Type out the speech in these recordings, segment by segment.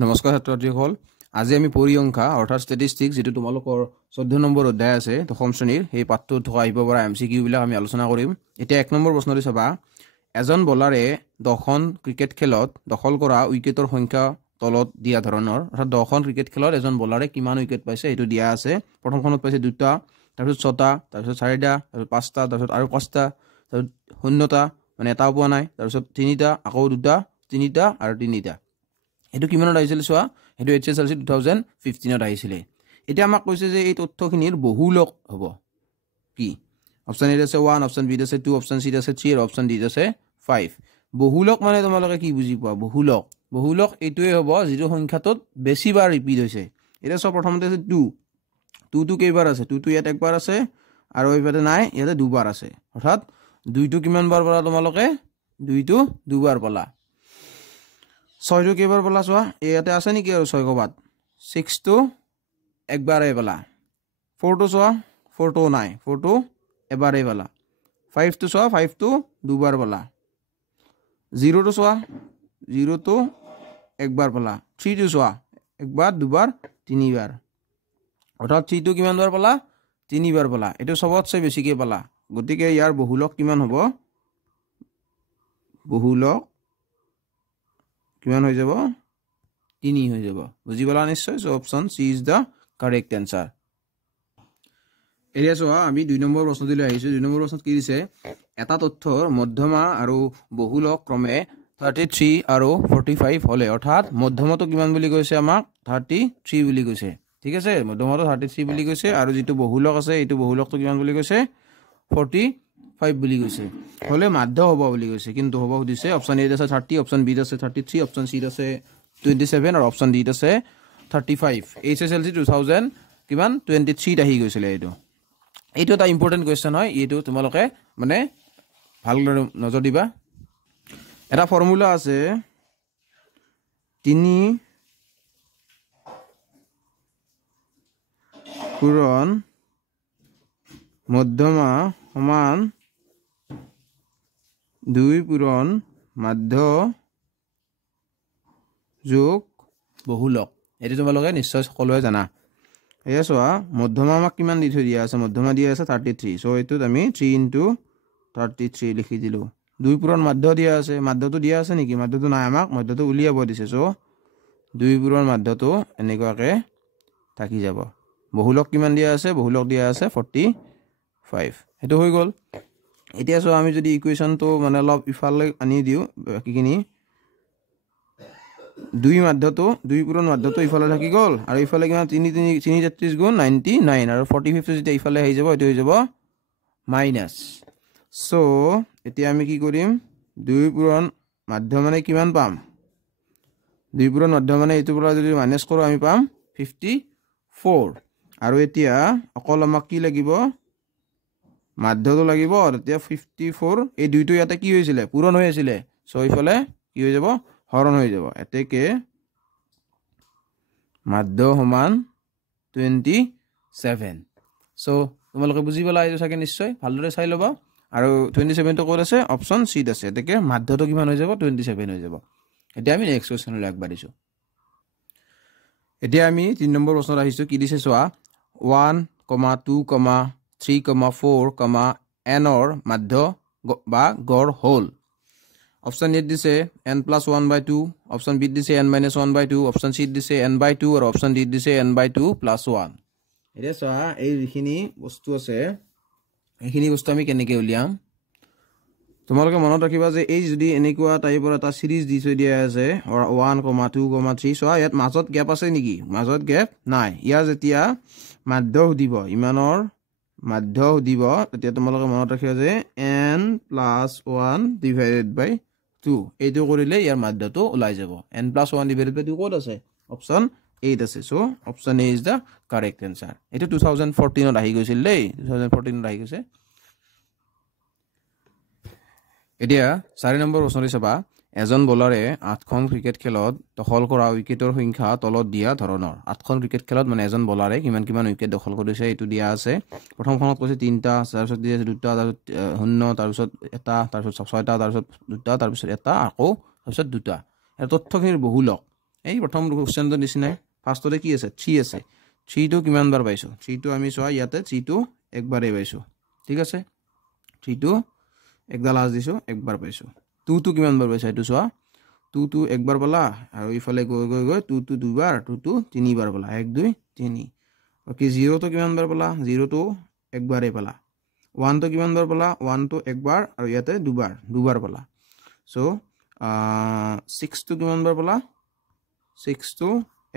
নমস্কাৰ ছাত্ৰছাত্ৰীসকল আজি আমি পৰিসংখ্যা অৰ্থাৎ ষ্টেটিষ্টিক্স যেটো তোমালোকৰ 14 নম্বৰ অধ্যায় আছে দশম শ্ৰেণীৰ এই পাঠটোত থকা আহিব পৰা এমচিকিউ বিলাক আমি আলোচনা কৰিম এতিয়া 1 নম্বৰ প্ৰশ্নটো চাবা এজন বলাৰে 10খন ক্ৰিকেট খেলত দখল কৰা উইকেটৰ সংখ্যা তলত দিয়া ধৰণৰ অৰ্থাৎ 10খন ক্ৰিকেট খেলত এজন বলাৰে কিমান উইকেট পাইছে এটো দিয়া আছে প্ৰথমখনত পাইছে দুটা তাৰপিছত ছটা তাৰপিছত চাৰিটা তাৰপিছত পাঁচটা তাৰপিছত আৰু পাঁচটা তাৰপিছত শূন্যটা মানে এটাও পোৱা নাই তাৰপিছত তিনিটা আকৌ দুটা তিনিটা আৰু তিনিটা এটো কিমানত আহিছিল সোৱা এটো HSLC 2015 ত আহিছিল এতিয়া আমাক কৈছে যে এই তথ্যখিনিৰ বহুলক হ'ব কি অপচন এ আছে 1 অপচন বি আছে 2 অপচন সি আছে 3 আৰু অপচন ডি আছে 5 বহুলক মানে তোমালোকে কি বুজি পোৱা বহুলক এটোৱে হ'ব যিটো সংখ্যাটোত বেছিবাৰ ৰিপিট হৈছে এটা সব প্ৰথমতে আছে 2 টো কেইবাৰ আছে 2 টো ইয়াত একবাৰ আছে আৰু এইবাৰে নাই ইয়াতে দুবাৰ আছে অৰ্থাৎ 2 টো কিমান বাৰ পালা তোমালোকে 2 টো দুবাৰ পালা 6 টো কেইবাৰ পালা চোৱা ইয়াতে আছে নেকি আৰু 6 কবাত 6 টো একবাৰে পালা 4 টো চোৱা 4 টো নাই 4 টো এবাৰে পালা 5 টো চোৱা 5 টো দুবাৰ পালা 0 টো চোৱা 0 টো একবাৰ পালা 3 টো চোৱা একবাৰ দুবাৰ তিনিবাৰ অৰ্থাৎ 3 টো কিমান বাৰ পালা তিনিবাৰ পালা এটো সবতছে বেছিকে পালা গতিকে ইয়াৰ বহুলক কিমান হ'ব বহুলক কিমান হৈ যাব 3 হৈ যাব বুজি পালা নিশ্চয় so option C is the correct answer এৰিয়া চোৱা আমি 2 নম্বৰ প্ৰশ্নটো আহিছো 2 নম্বৰ প্ৰশ্নত কি দিছে এটা তথ্যৰ মধ্যমা আৰু বহুলক ক্ৰমে 33 আৰু 45 হলে অৰ্থাৎ মধ্যমাটো কিমান বুলি কৈছে আমাক 33 বুলি কৈছে ঠিক আছে মধ্যমাটো 33 বুলি কৈছে আৰু যেটো বহুলক আছে এটো বহুলকটো কিমান বুলি কৈছে 45 বুলি কৈছে হলে মাধ্য হ'ব বুলি কৈছে কিন্তু হ'ব দিছে অপচন এ আছে 30 অপচন বি আছে 33 অপচন সি আছে 27 আৰু অপচন ডি আছে 35 HSLC 2000 কিমান 23 আহি গৈছিল এইটো এটা ইম্পৰ্টেন্ট কোৱেশ্চন হয় এইটো তোমালোকে মানে ভালদৰে নজৰ দিবা এটা ফৰ্মুলা আছে 3 পূৰণ মধ্যমা সমান 2 পূৰণ মাধ্য যোগ বহুলক এটো তোমালোকে নিশ্চয় সকলোৱে জানা এয়া চোৱা মধ্যমা আমাক কিমান দি থৈ দিয়া আছে মধ্যমা দিয়া আছে 33 সো এটোত আমি 3 * 33 লিখি দিলো 2 পূৰণ মাধ্য দিয়া আছে মাধ্যটো দিয়া আছে নেকি মাধ্যটো নাই আমাক মাধ্যটো উলিয়াব দিছে সো 2 পূৰণ মাধ্যটো এনেকুৱাকে থাকি যাব বহুলক কিমান দিয়া আছে বহুলক দিয়া আছে 45 এটো হৈ গল এতিয়া সো আমি যদি ইকুৱেশনটো মানে অলপ ইফালে আনি দিও বাকিখিনি 2 মাধ্যটো 2 পূৰণ মাধ্যটো ইফালে থাকি গল আৰু ইফালে কিমান 3 33 গুণ 99 আৰু 45 যেতিয়া ইফালে আহি যাব এটো হৈ যাব মাইনাস সো এতিয়া আমি কি কৰিম 2 পূৰণ মাধ্য মানে কিমান পাম 2 পূৰণ মাধ্য মানে এটো পৰা যদি মাইনাস কৰো আমি পাম 54 আৰু এতিয়া অকল আমাক কি লাগিব মাধ্যটো লাগিব আৰু এতিয়া 54 এই দুইটো ইয়াতে কি হৈছিল পূৰণ হৈ আছিল সো ইফালে কি হৈ যাব হৰণ হৈ যাব এতেকে মাধ্য সমান 27 সো তোমালোকে বুজি পালা এইটো সাকে নিশ্চয় ভালদৰে চাই লবা আৰু 27 টো ক'ত আছে অপচন সি আছে এতেকে মাধ্যটো কিমান হৈ যাব 27 হৈ যাব এতিয়া আমি নেক্সট কোৱেশ্চনলৈ আগবাঢ়িছো এতিয়া আমি 3 নম্বৰ প্ৰশ্নত আহিছো কি দিছে চোৱা 1, 2, 3, 4, n or মাধ্য বা গড় হল অপচন এ দিছে n+1/2 অপচন বি দিছে n-1/2 অপচন সি দিছে n/2 আৰু অপচন ডি দিছে n/2 + 1 এতিয়া চোৱা এই যিখিনি বস্তু আছে এইখিনি বস্তু আমি কেনেকৈ উলিয়াম তোমালোকে মনত ৰাখিবা যে এই যদি এনেকুৱা টাইপৰ এটা সিৰিজ দি থৈ দিয়া আছে 1, 2, 3 চোৱা ইয়াত মাজত গ্যাপ আছে নেকি মাজত গ্যাপ নাই ইয়াৰ যেতিয়া মাধ্য দিব ইমানৰ মাধ্য দিব তেতিয়া তোমালোকে মনত ৰাখিবা যে n+1/2 এইটো কৰিলে ইয়াৰ মাধ্যটো ওলাই যাব n+1/2 ক'ত আছে অপচন 8 আছে so option A is the correct answer এটো 2014 ত আহি গৈছিল দেই 2014 ত আহি গৈছে এতিয়া 4 নম্বৰ প্ৰশ্নটো চাবা এজন বলাৰে 8খন ক্ৰিকেট খেলত দখল কৰা উইকেটৰ সংখ্যা তলত দিয়া ধৰণৰ 8খন ক্ৰিকেট খেলত মানে এজন বলাৰে কিমান উইকেট দখল কৰিছে এটো দিয়া আছে প্ৰথমখনত কৈছে 3টা তাৰপিছত দিয়া আছে 2টা তাৰপিছত 0 তাৰপিছত এটা তাৰপিছত 6টা তাৰপিছত 2টা তাৰপিছত এটা আকৌ তাৰপিছত 2টা এৰ তথ্যখিনিৰ বহুলক এই প্ৰথম কুৱেশ্যনটো নিচিনাই ফাৰ্ষ্টতে কি আছে 3 আছে 3টো কিমান বাৰ পাইছোঁ 3টো আমি চোৱা ইয়াতে 3টো একবাৰেই পাইছোঁ ঠিক আছে 3টো একডাল আজ দিছোঁ একবাৰ পাইছোঁ 2টো কিমান বাৰ পাইছা এইটো চোৱা 2টো একবাৰ পালা আৰু ইফালে গৈ গৈ গৈ 2টো দুবাৰ 2টো তিনিবাৰ পালা 1 2 3 ওকে 0টো কিমান বাৰ পালা 0টো একবাৰেই পালা 1টো কিমান বাৰ পালা 1টো একবাৰ আৰু ইয়াতে দুবাৰ পালা সো 6টো কিমান বাৰ পালা 6টো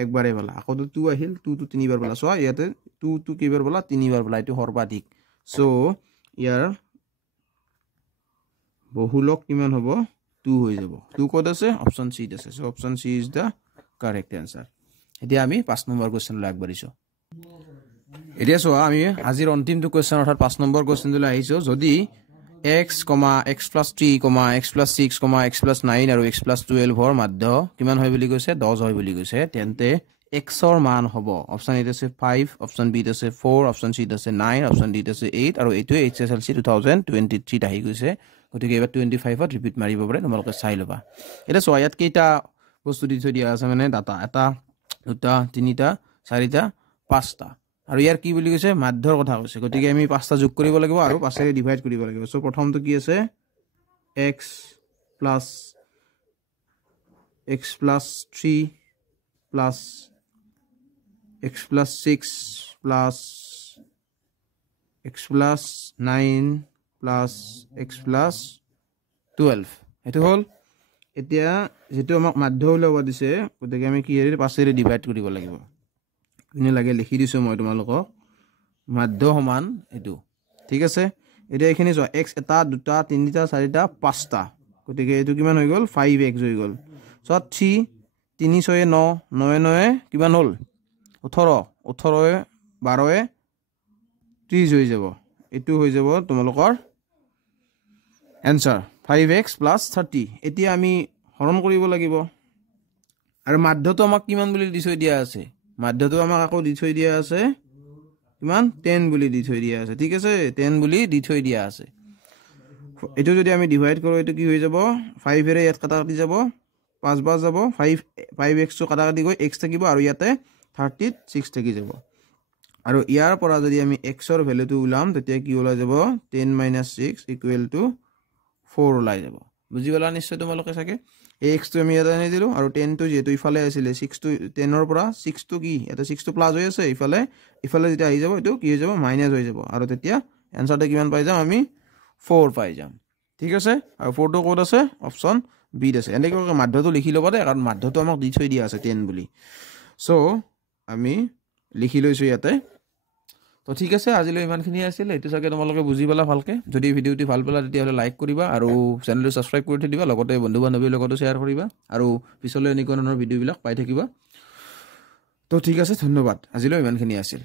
একবাৰেই পালা আকৌ 2 আহিল 2টো তিনিবাৰ পালা সো ইয়াতে 2টো কিবাৰ পালা তিনিবাৰ পালা এটো সৰ্বাধিক সো ইয়াৰ বহুলক কিমান হ'ব 2 হৈ যাব 2 ক'ত আছে অপচন সি আছে so option C is the correct answer এতিয়া আমি 5 নম্বৰ কোৱেশ্চনলৈ আগবাঢ়িছো এতিয়া চোৱা আমি আজিৰ অন্তিমটো কোৱেশ্চন অৰ্থাৎ 5 নম্বৰ কোৱেশ্চনলৈ আহিছো যদি x, x plus 3, x plus 6, x plus 9 আৰু x plus 12 ৰ মধ্য কিমান হয় বুলি কৈছে 10 হয় বুলি কৈছে তেন্তে x ৰ মান হ'ব অপচন এ আছে 5 অপচন বি আছে 4 অপচন সি আছে 9 অপচন ডি আছে 8 আৰু এইটো HSLC 2023 আহি গৈছে গতিকে এবাৰ 25 ত ৰিপিট মাৰিব পাৰে তোমালোকে চাই লবা এটা চোৱা ইয়াত কেইটা বস্তু দি থৈ দিয়া আছে মানে ডাটা এটা দুটা তিনিটা চাৰিটা পাঁচটা আৰু ইয়াৰ কি বুলি কৈছে মাধ্যৰ কথা কৈছে গতিকে আমি পাঁচটা যোগ কৰিব লাগিব আৰু পাঁচেৰে ডিভাইড কৰিব লাগিব সো প্ৰথমটো কি আছে x plus 3 plus x plus 6 plus x plus 9 plus x plus 12 এটো হল এতিয়া যেটো আমাক মাধ্য ওলাব দিছে গতিকে আমি কি হেৰি পাঁচেৰে ডিভাইড কৰিব লাগিব ইনে লাগে লিখি দিছো মই তোমালোকক মাধ্য সমান এটো ঠিক আছে এতিয়া এখিনি যোৱা x এটা দুটা তিনিটা চাৰিটা পাঁচটা গতিকে এটো কিমান হৈ গল 5x হৈ গল সো 3 3 6 9 9 9 কিমান হল 18 18 12 30 হৈ যাব এটো হৈ যাব তোমালোকৰ आंसर 5x plus 30 এতিয়া আমি হৰণ কৰিব লাগিব আৰু মাধ্যটো আমাক কিমান বুলি দি থৈ দিয়া আছে মাধ্যটো আমাক আকৌ দি থৈ দিয়া আছে কিমান 10 বুলি দি থৈ দিয়া আছে ঠিক আছে 10 বুলি দি থৈ দিয়া আছে এটো যদি আমি ডিভাইড কৰো এটো কি হৈ যাব 5 এৰে ইয়াত কাটা কাটি যাব 5 বাৰ যাব 5x টো কাটা কাটি গৈ x থাকিব আৰু ইয়াতে 36 থাকি যাব আৰু ইয়াৰ পৰা যদি আমি x ৰ ভ্যালুটো উলাম তেতিয়া কি ওলাই যাব 10 - 6 = 4 ওলাই যাব বুজি পালা নিশ্চয় তোমালোকে চাগে x টো আমি এটা আনি দিলো আৰু 10 টো যেটো ইফালে আছিল 6 টো 10 ৰ পৰা 6 টো কি এটা 6 টো প্লাস হৈ আছে ইফালে যেতিয়া আহি যাব এটো কি হৈ যাব মাইনাস হৈ যাব আৰু তেতিয়া आंसरটো কিমান পাই যাম আমি 4 পাই যাম ঠিক আছে আৰু 4 টো ক'ত আছে অপচন বি আছে এনেকৈ মাধ্যটো লিখি লবা দে কাৰণ মাধ্যটো আমাক দি থৈ দিয়া আছে 10 বুলি সো আমি লিখি লৈছো ইয়াতে তো ঠিক আছে আজিলৈ ইমানখিনি আছিল এটো চাগে তোমালোকে বুজি পালা ভালকে যদি ভিডিওটি ভাল পালা তেতিয়া হলে লাইক কৰিবা আৰু চেনেলটো সাবস্ক্ৰাইব কৰি দিবা লগতে বন্ধু বান্ধৱীৰ লগতো শেয়াৰ কৰিবা আৰু পিছলৈ এনেকুৱা ধৰণৰ ভিডিওবিলাক পাই থাকিবা তো ঠিক আছে ধন্যবাদ আজিলৈ ইমানখিনি আছিল